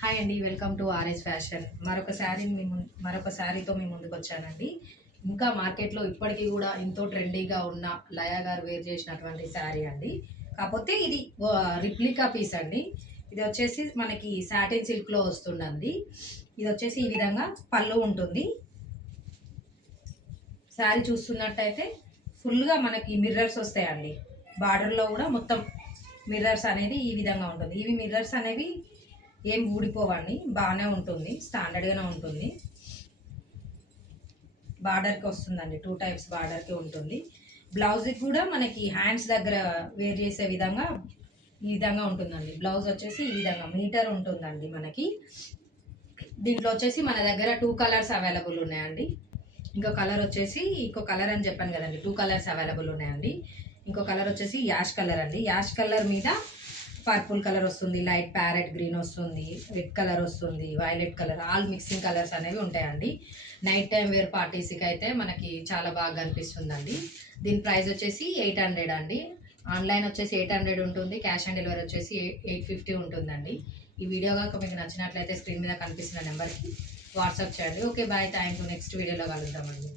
Hi అండి, welcome to RS fashion. మరొక శారీతో మీ ముందుకు వచ్చానండి. ఇంకా మార్కెట్లో ఇప్పటికీ కూడా ఎంతో ట్రెండీగా ఉన్న లయా గారు వేర్ చేసినటువంటి శారీ అండి. కాకపోతే ఇది రిప్లికా పీస్ అండి. ఇది వచ్చేసి మనకి సాటిన్ సిల్క్లో వస్తుందండి. ఇది వచ్చేసి ఈ విధంగా పళ్ళు ఉంటుంది. శారీ చూస్తున్నట్టయితే ఫుల్గా మనకి మిర్రర్స్ వస్తాయండి. బార్డర్లో కూడా మొత్తం మిర్రర్స్ అనేది ఈ విధంగా ఉంటుంది. ఇవి మిర్రర్స్ అనేవి ఏం ఊడిపోవండి, బాగానే ఉంటుంది, స్టాండర్డ్గానే ఉంటుంది. బార్డర్కి వస్తుందండి, 2 టైప్స్ బార్డర్కి ఉంటుంది. బ్లౌజ్కి కూడా మనకి హ్యాండ్స్ దగ్గర వేర్ చేసే విధంగా ఈ విధంగా ఉంటుందండి. బ్లౌజ్ వచ్చేసి ఈ విధంగా మీటర్ ఉంటుందండి మనకి. దీంట్లో వచ్చేసి మన దగ్గర 2 కలర్స్ అవైలబుల్ ఉన్నాయండి. ఇంకో కలర్ అని చెప్పాను కదండి, 2 కలర్స్ అవైలబుల్ ఉన్నాయండి. ఇంకో కలర్ వచ్చేసి యాష్ కలర్ అండి. యాష్ కలర్ మీద పర్పుల్ కలర్ వస్తుంది, లైట్ ప్యారెట్ గ్రీన్ వస్తుంది, రెడ్ కలర్ వస్తుంది, violet colour, all mixing colours అనేవి ఉంటాయండి. నైట్ టైం వేర్ పార్టీస్కి అయితే మనకి చాలా బాగా అనిపిస్తుందండి. దీని ప్రైస్ వచ్చేసి 800 అండి. ఆన్లైన్ వచ్చేసి 800 ఉంటుంది, క్యాష్ ఆన్ డెలివరీ వచ్చేసి 850 ఉంటుందండి. ఈ వీడియో కనుక మీకు నచ్చినట్లయితే స్క్రీన్ మీద కనిపిస్తున్న నెంబర్కి వాట్సాప్ చేయండి. Okay bye, thank you. Next వీడియోలో కలుద్దామండి.